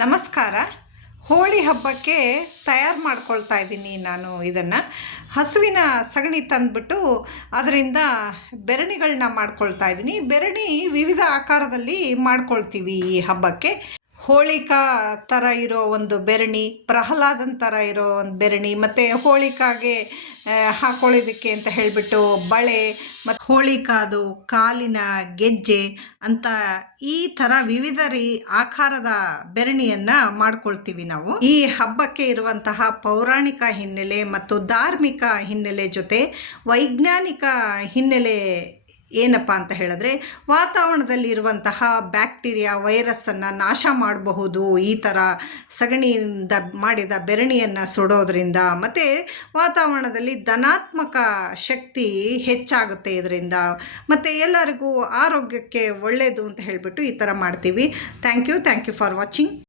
ನಮಸ್ಕಾರ. ಹೋಳಿ ಹಬ್ಬಕ್ಕೆ ತಯಾರು ಮಾಡ್ಕೊಳ್ತಾ ಇದ್ದೀನಿ ನಾನು. ಇದನ್ನು ಹಸುವಿನ ಸಗಣಿ ತಂದುಬಿಟ್ಟು ಅದರಿಂದ ಬೆರಣಿಗಳನ್ನ ಮಾಡ್ಕೊಳ್ತಾ ಇದ್ದೀನಿ. ಬೆರಣಿ ವಿವಿಧ ಆಕಾರದಲ್ಲಿ ಮಾಡ್ಕೊಳ್ತೀವಿ ಈ ಹಬ್ಬಕ್ಕೆ. ಹೋಳಿಕಾ ಥರ ಇರೋ ಒಂದು ಬೆರಣಿ, ಪ್ರಹ್ಲಾದನ ಥರ ಇರೋ ಒಂದು ಬೆರಣಿ, ಮತ್ತು ಹೋಳಿಕಾಗೆ ಹಾಕೊಳ್ಳೋದಕ್ಕೆ ಅಂತ ಹೇಳಿಬಿಟ್ಟು ಬಳೆ, ಮತ್ತು ಹೋಳಿಕಾದು ಕಾಲಿನ ಗೆಜ್ಜೆ ಅಂತ ಈ ಥರ ವಿವಿಧ ಆಕಾರದ ಬೆರಣಿಯನ್ನು ಮಾಡ್ಕೊಳ್ತೀವಿ ನಾವು. ಈ ಹಬ್ಬಕ್ಕೆ ಇರುವಂತಹ ಪೌರಾಣಿಕ ಹಿನ್ನೆಲೆ ಮತ್ತು ಧಾರ್ಮಿಕ ಹಿನ್ನೆಲೆ ಜೊತೆ ವೈಜ್ಞಾನಿಕ ಹಿನ್ನೆಲೆ ಏನಪ್ಪ ಅಂತ ಹೇಳಿದ್ರೆ, ವಾತಾವರಣದಲ್ಲಿರುವಂತಹ ಬ್ಯಾಕ್ಟೀರಿಯಾ ವೈರಸ್ಸನ್ನು ನಾಶ ಮಾಡಬಹುದು ಈ ಥರ ಸಗಣಿಯಿಂದ ಮಾಡಿದ ಬೆರಣಿಯನ್ನು ಸುಡೋದ್ರಿಂದ. ಮತ್ತು ವಾತಾವರಣದಲ್ಲಿ ಧನಾತ್ಮಕ ಶಕ್ತಿ ಹೆಚ್ಚಾಗುತ್ತೆ ಇದರಿಂದ, ಮತ್ತು ಎಲ್ಲರಿಗೂ ಆರೋಗ್ಯಕ್ಕೆ ಒಳ್ಳೆಯದು ಅಂತ ಹೇಳಿಬಿಟ್ಟು ಈ ಥರ ಮಾಡ್ತೀವಿ. Thank you for watching.